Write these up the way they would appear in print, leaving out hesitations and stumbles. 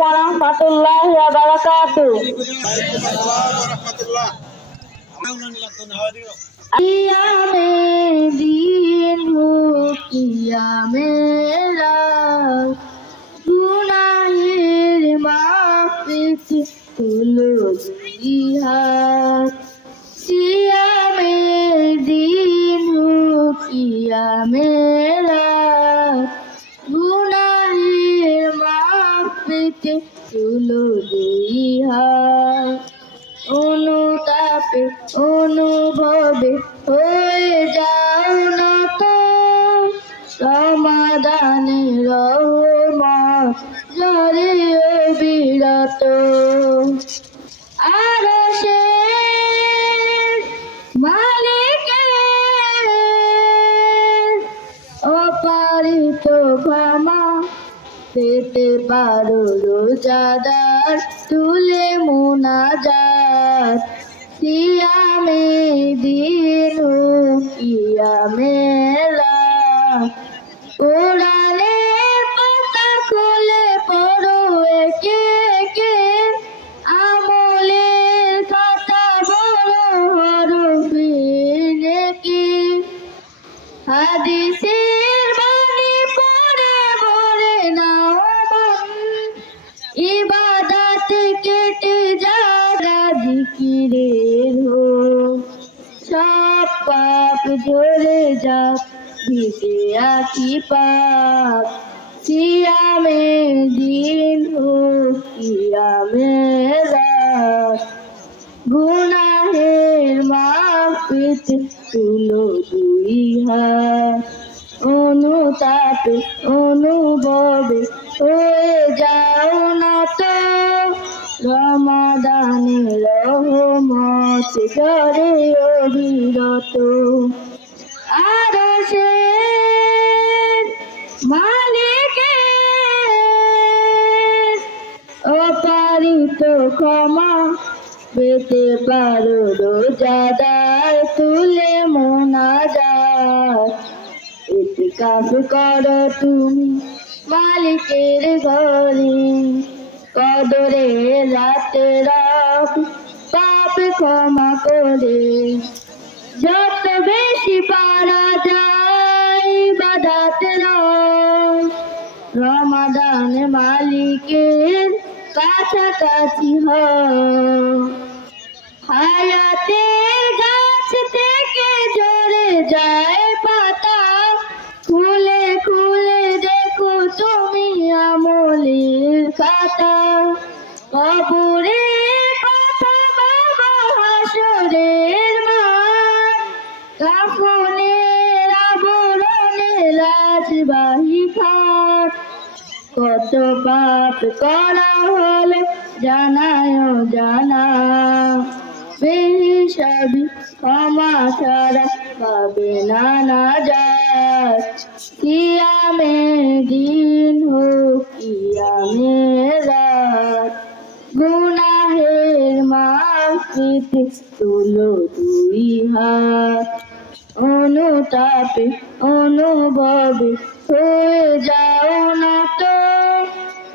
warahmatullahi wabarakatuh. Qiyame din ho qiyame raat, গুনাহের মাফিক তুলো দুই হাত। সিয়ামে দিন হো কিয়ামে রাত, গুনাহের মাফিক তুলো দুই হাত। অনুতাপে অনুভবে হয়ে যাও না তো, রমাদানে রহমত ঝরে বিরত। আরশের মালিকের অপারিত ক্ষমা পেতে পারো রোজাদার তুলে মুনাজাত। সিয়ামে দিন ও কিয়ামে রাত, কোরআনের পাতা খুলে পড়ো একে একে, আমলের কথা বড় হরফে নেকি। হাদিসের বাণী পড়ে ভরে নাও মন, ইবাদত কেটে যারা জিকিরের হো। সব পাপ ঝরে যাক ভিজে আঁখি পাক, সিয়ামে দিন হো কিয়ামে রাত, গুনাহের মাফিক তুলো দুই হাত। অনুতাপে অনুভবে হয়ে যাও না তো, রমাদানে রহমত ঝরে অবিরত। আরশের মালিকের অপারিত ক্ষমা পেতে পারো রোজাদার তুলে মুনাজাত। ইতিকাফ করো তুমি মালিকের ঘরে, কদরে রাতে রব পাপ ক্ষমা করে। যত বেশি পারা যায় ইবাদত রমাদান মালিকের কাছাকাছি হও। হায়াতের গাছ থেকে ঝরে যায় পাতা, খুলে খুলে দেখো তুমি আমলের খাতা। কবরের কথা ভাবো হাসরের মাঠ, কাফনের আবরণে লাজবাহী খাট। কত পাপ করা হলে জানায় জানা, বেহিসাবি ক্ষমা ছাড়া পাবে না নাজাত। কিয়ামে দিন হো কিয়ামে রাত, গুনাহের মাফিক তুলো দুই হাত। অনুতাপে অনুভবে হয়ে যাও না তো,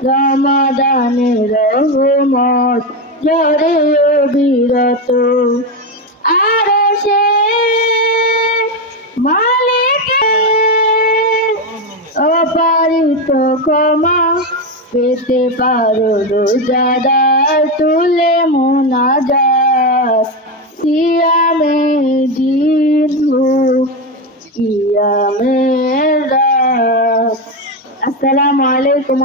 রমাদানে রহমত ঝরে অবিরত। আরশের মালিকের অপারিত ক্ষমা পেতে পারো রোজাদার তুলে মুনাজাত। সিয়ামে দিন হো কিয়ামে রাত। আসসালামু আলাইকুম।